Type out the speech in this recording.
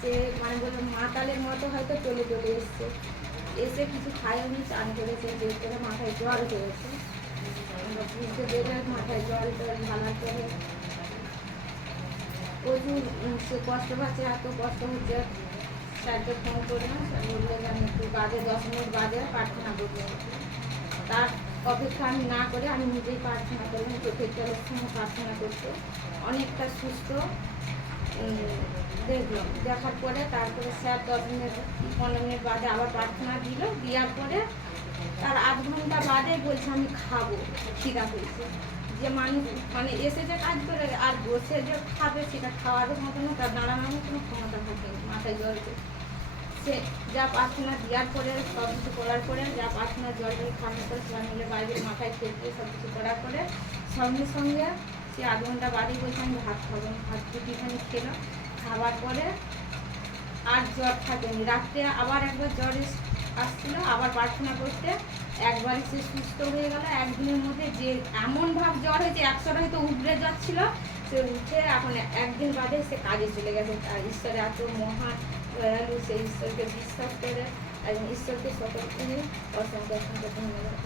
সে মানে বললো মাতালের মতো হয়তো চলে চলে এসছে, এসে কিছু খায়নি, চান করেছে, যে করে মাথায় জল হয়েছে। আমরা বুঝতে পেরে মাথায় জল টল ঢালার পরে প্রচুর সে কষ্ট পাচ্ছে, এত কষ্ট হচ্ছে। স্যারকে ফোন করলাম, স্যার বললো যে আমি একটু বাজে 10 মিনিট বাজে প্রার্থনা করবো। তার অপেক্ষা আমি না করে আমি নিজেই প্রার্থনা করলাম, চোখের জলের সঙ্গে প্রার্থনা করতে। অনেকটা সুস্থ দেখলাম। দেখার পরে তারপরে স্যার 10 মিনিট 15 মিনিট বাদে আবার প্রার্থনা দিল, দেওয়ার পরে তার আধ ঘন্টা বাদে বলছে আমি খাবো, খিদা হয়েছে। যে মানুষ মানে এসে যে কাজ করে আর বসে যে খাবে সেটা খাওয়ারও মতো না, তার দাঁড়ানোর কোনো ক্ষমতা থাকেনি, মাথায় জল দিয়ে। সে যা প্রার্থনা দেওয়ার পরে সব কিছু করার পরে যা প্রার্থনা জল দিয়ে খাওয়ানোর পরে সবাই মিলে বাইরে মাথায় খেতে সব কিছু করার পরে সঙ্গে সঙ্গে সে আধ ঘন্টা বাদেই বলছে আমি ভাত খাবো। ভাত দুটিখানি খেলো, খাবার পরে আর জ্বর থাকেনি। রাত্রে আবার একবার জ্বর আসছিল, আবার প্রার্থনা করতে একবারই সে সুস্থ হয়ে গেল। একদিনের মধ্যে যে এমন ভাব জ্বর হয়েছে, 100 হয়তো উবড়ে যাচ্ছিল, সে উঠে এখন একদিন বাদে সে কাজে চলে গেছে। আর ঈশ্বরের এত মহান দয়ালু, সেই ঈশ্বরকে বিশ্বাস করে এবং ঈশ্বরকে সকলকে অসংখ্য অসংখ্য ধন্যবাদ।